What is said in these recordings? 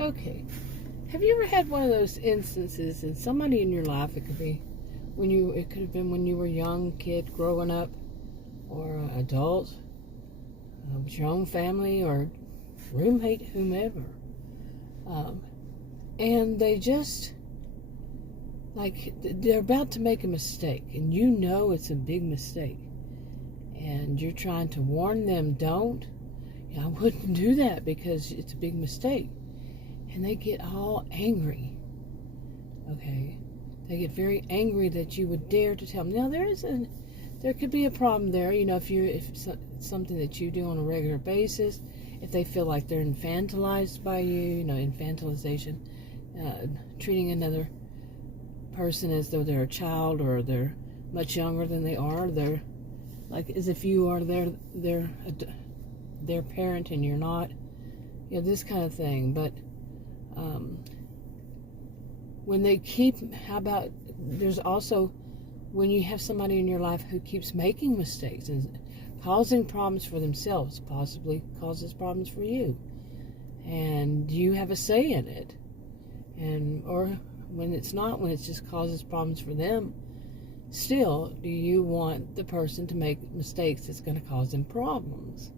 Okay. Have you ever had one of those instances in somebody in your life? It could have been when you were a young kid growing up, or an adult, with your own family or roommate, whomever. And they just, like, they're about to make a mistake, and you know it's a big mistake. And you're trying to warn them, don't. I wouldn't do that because it's a big mistake. And they get all angry. Okay? They get very angry that you would dare to tell them. Now, there could be a problem there, if it's something that you do on a regular basis, if they feel like they're infantilized by you, infantilization, treating another person as though they're a child or they're much younger than they are. They're like as if you are their parent and you're not. This kind of thing. But when they how about, there's also when you have somebody in your life who keeps making mistakes and causing problems for themselves, possibly causes problems for you, and you have a say in it, or when it's not, when it just causes problems for them, still, do you want the person to make mistakes that's going to cause them problems?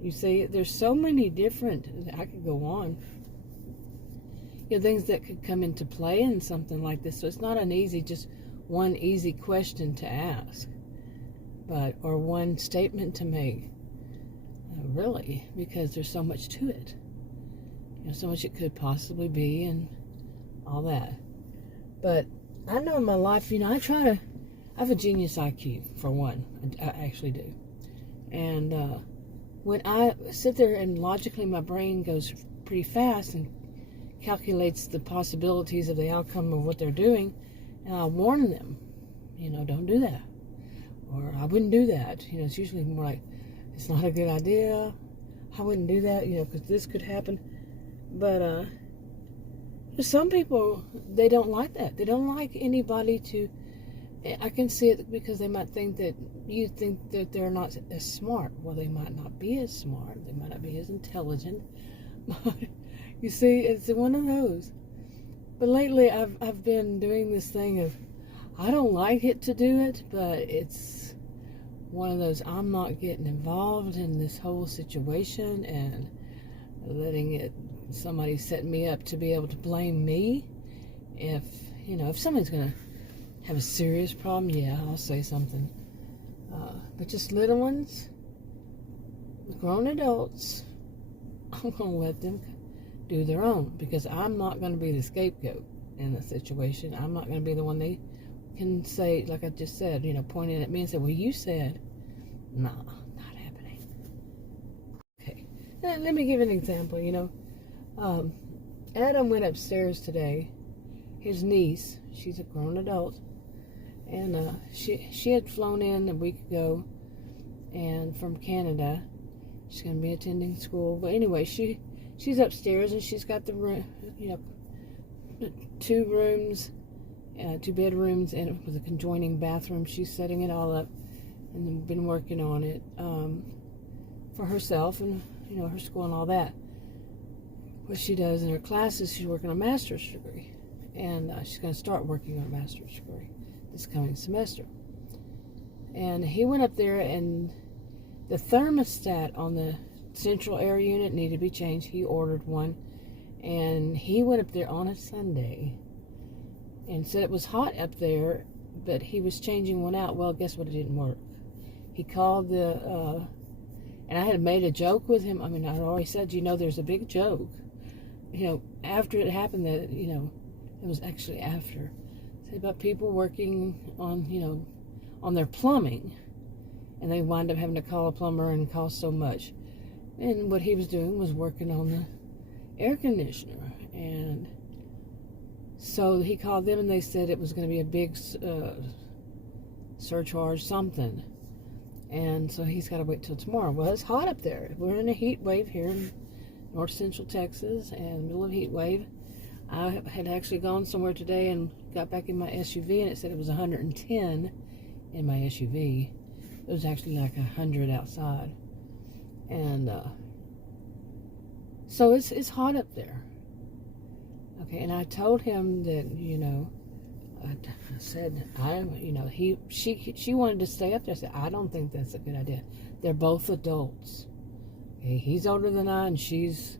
You see, there's so many different, I could go on, things that could come into play in something like this. So it's not just one easy question to ask, or one statement to make, really, because there's so much to it. So much it could possibly be and all that. But I know in my life, I have a genius IQ, for one. I actually do. And when I sit there and logically my brain goes pretty fast and calculates the possibilities of the outcome of what they're doing, and I'll warn them, don't do that. Or I wouldn't do that. It's usually more like, it's not a good idea. I wouldn't do that, because this could happen. But some people, they don't like that. They don't like anybody to, I can see it because they might think that you think that they're not as smart. Well, they might not be as smart. They might not be as intelligent. You see, it's one of those. But lately, I've been doing this thing of, I don't like it to do it, but it's one of those, I'm not getting involved in this whole situation and letting somebody set me up to be able to blame me. If somebody's going to have a serious problem, yeah, I'll say something. But just little ones, grown adults, I'm going to let them do their own, because I'm not going to be the scapegoat in the situation. I'm not going to be the one they can say, like I just said, pointing at me and say, well, you said. No, not happening. Okay, let me give an example. Adam went upstairs today. His niece, she's a grown adult, and she had flown in a week ago, and from Canada. She's going to be attending school. But anyway, she's upstairs, and she's got the room, 2 rooms, 2 bedrooms, and with a conjoining bathroom. She's setting it all up, and been working on it for herself and her school and all that. What she does in her classes, she's working on a master's degree, and she's going to start working on a master's degree this coming semester. And he went up there, and the thermostat on the central air unit needed to be changed. He ordered one, and he went up there on a Sunday and said it was hot up there, but he was changing one out. Well, guess what? It didn't work. He called and I had made a joke with him. I mean, I already said, there's a big joke. After it happened, that, it was actually after. About people working on, on their plumbing, and they wind up having to call a plumber and cost so much. And what he was doing was working on the air conditioner. And so he called them, and they said it was going to be a big surcharge, something. And so he's got to wait till tomorrow. Well, it's hot up there. We're in a heat wave here in north central Texas, and middle of heat wave. I had actually gone somewhere today and got back in my SUV, and it said it was 110 in my SUV. It was actually like 100 outside. And so it's hot up there. Okay, and I told him that, I said, she wanted to stay up there. I said, I don't think that's a good idea. They're both adults. Okay, he's older than I, and she's,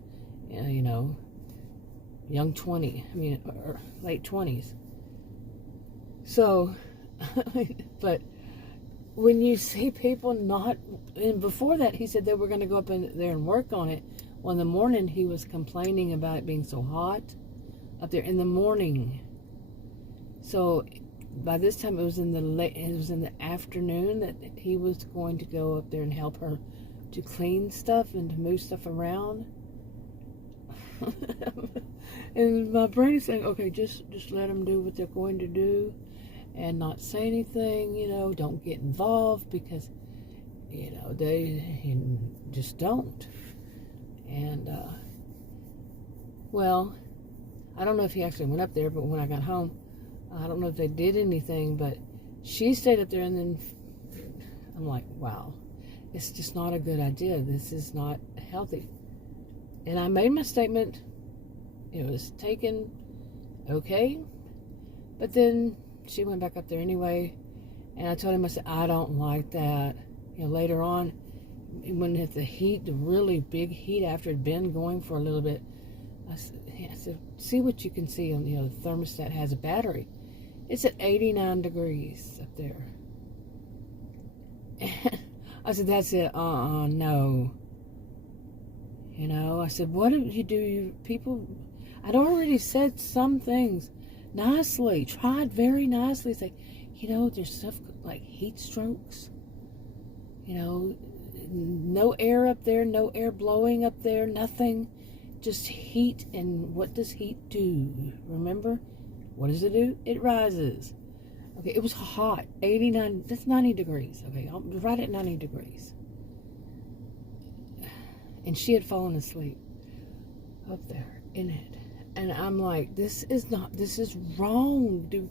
young 20. Or late 20s. So, but when you see people not, and before that, he said they were going to go up in there and work on it. Well, in the morning, he was complaining about it being so hot up there in the morning. So by this time, it was in the afternoon that he was going to go up there and help her to clean stuff and to move stuff around. And my brain is saying, okay, just let them do what they're going to do and not say anything, don't get involved, because, they just don't. And, well, I don't know if he actually went up there, but when I got home, I don't know if they did anything, but she stayed up there, and then I'm like, wow, it's just not a good idea. This is not healthy. And I made my statement. It was taken okay, but then she went back up there anyway, and I told him, I said, I don't like that. Later on, when it hit the really big heat after it had been going for a little bit, I said, see what you can see on, the thermostat has a battery. It's at 89 degrees up there. And I said, that's it. No. I said, what do you do? People, I'd already said some things nicely, tried very nicely. Say, there's stuff like heat strokes. No air up there, no air blowing up there, nothing. Just heat. And what does heat do? Remember? What does it do? It rises. Okay, it was hot. 89, that's 90 degrees. Okay, I'm right at 90 degrees. And she had fallen asleep up there in it. And I'm like, this is wrong. You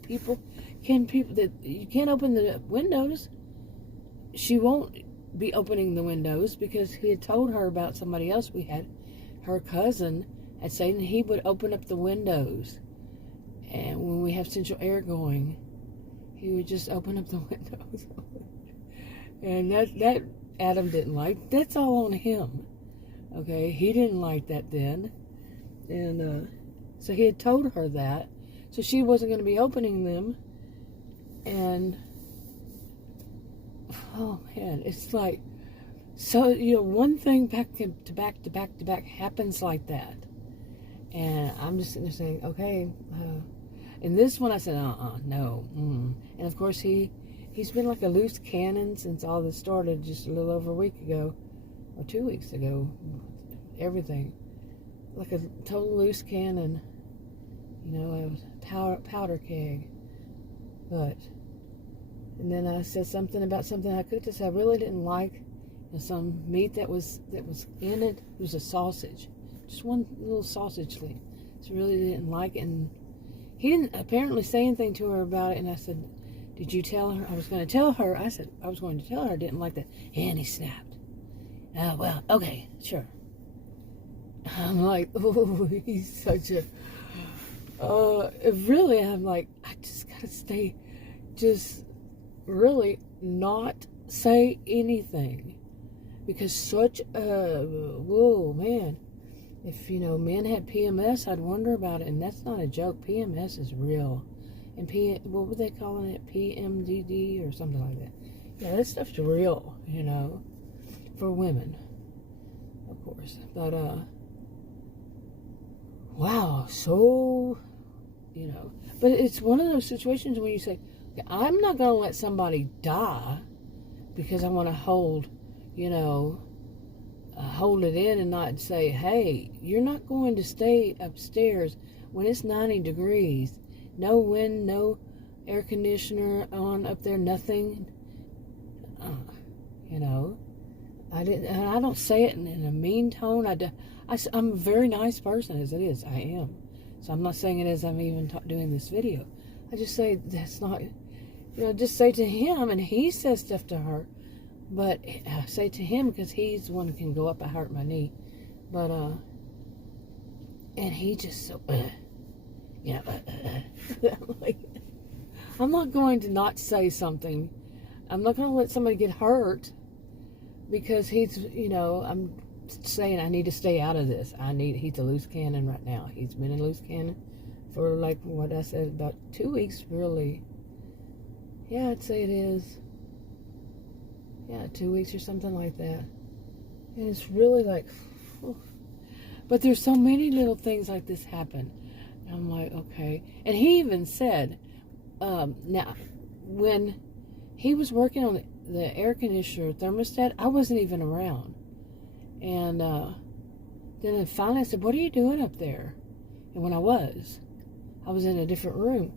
can't open the windows. She won't be opening the windows because he had told her about somebody else we had. Her cousin had said he would open up the windows. And when we have central air going, he would just open up the windows. And that Adam didn't like. That's all on him. Okay, he didn't like that then. And so he had told her that. So she wasn't going to be opening them. And, oh man, it's like, so, one thing back to back to back to back happens like that. And I'm just sitting there saying, okay. And this one I said, no. And of course he's been like a loose cannon since all this started just a little over a week ago. Or 2 weeks ago. Everything. Like a total loose cannon. A powder keg. And then I said something about something I cooked. I said I really didn't like. Some meat that was in it. It was a sausage. Just one little sausage thing. So I really didn't like it. And he didn't apparently say anything to her about it. And I said, did you tell her? I was going to tell her. I said I was going to tell her I didn't like that. And he snapped. Well, okay, sure. I'm like, oh, he's such a... really, I'm like, I just got to stay... Just really not say anything. Because such a... Whoa, man. If, men had PMS, I'd wonder about it. And that's not a joke. PMS is real. And what were they calling it? PMDD or something like that. Yeah, that stuff's real, for women, of course. But, wow, so, but it's one of those situations where you say, okay, I'm not going to let somebody die because I want to hold it in and not say, hey, you're not going to stay upstairs when it's 90 degrees. No wind, no air conditioner on up there, nothing. I don't say it in a mean tone. I'm a very nice person as it is. I am. So I'm not saying it as I'm even doing this video. I just say that's not, just say to him, and he says stuff to her. But I say to him because he's the one who can go up. I hurt my knee. But, and he just so, Yeah. Like, I'm not going to not say something. I'm not going to let somebody get hurt because he's, I'm saying I need to stay out of this. He's a loose cannon right now. He's been a loose cannon for, like what I said, about 2 weeks, really. Yeah, I'd say it is. Yeah, 2 weeks or something like that. And it's really like, but there's so many little things like this happen. And I'm like, okay. And he even said, now, when he was working on the air conditioner thermostat, I wasn't even around. And then finally I said, what are you doing up there? And when I was in a different room.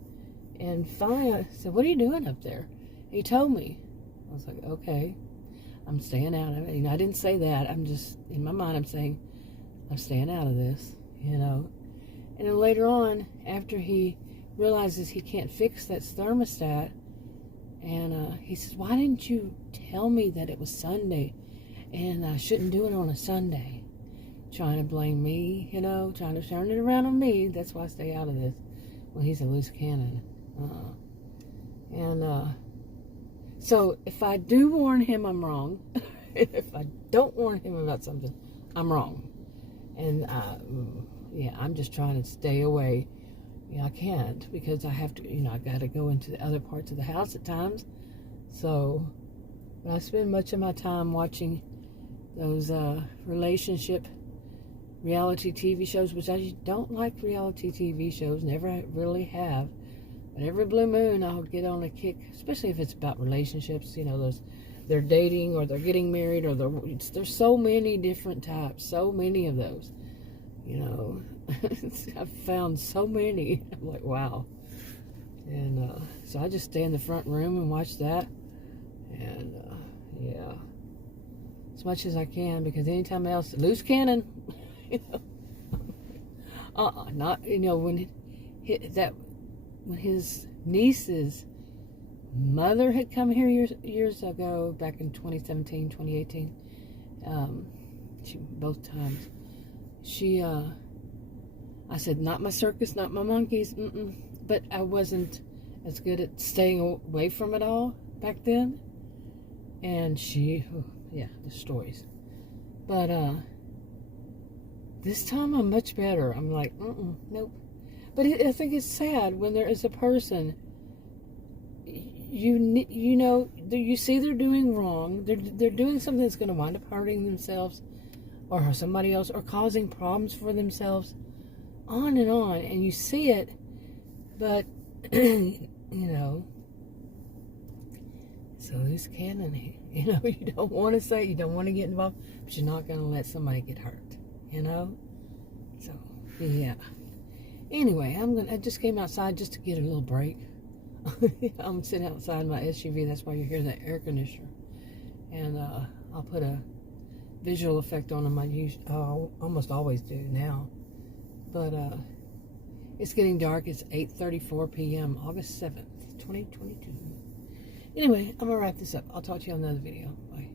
And finally I said, what are you doing up there? And he told me. I was like, okay, I'm staying out of it. I didn't say that. I'm just, in my mind, I'm saying, I'm staying out of this, And then later on, after he realizes he can't fix that thermostat, and he says, why didn't you tell me that it was Sunday and I shouldn't do it on a Sunday? Trying to blame me, trying to turn it around on me. That's why I stay out of this. Well, he's a loose cannon. So if I do warn him, I'm wrong. If I don't warn him about something, I'm wrong. And I'm just trying to stay away. I can't because I have to, I got to go into the other parts of the house at times. So, but I spend much of my time watching those relationship reality TV shows, which I don't like reality TV shows, never really have. But every blue moon I'll get on a kick, especially if it's about relationships, those they're dating or they're getting married or there's so many different types, so many of those, I've found so many. I'm like, wow. And so I just stay in the front room and watch that. And as much as I can, because anytime else, loose cannon, not, when his niece's mother had come here years ago, back in 2017, 2018, both times, I said, not my circus, not my monkeys, but I wasn't as good at staying away from it all back then, and the stories, but this time I'm much better. I'm like, nope. But I think it's sad when there is a person, you see they're doing wrong. They're doing something that's going to wind up hurting themselves or somebody else or causing problems for themselves, on, and you see it, but, so loose cannon, you don't want to say, you don't want to get involved, but you're not going to let somebody get hurt, So, yeah. Anyway, I just came outside just to get a little break. I'm sitting outside my SUV. That's why you hear the air conditioner. And I'll put a visual effect on them. I almost always do now. But it's getting dark. It's 8:34 p.m. August 7th, 2022. Anyway, I'm going to wrap this up. I'll talk to you on another video. Bye.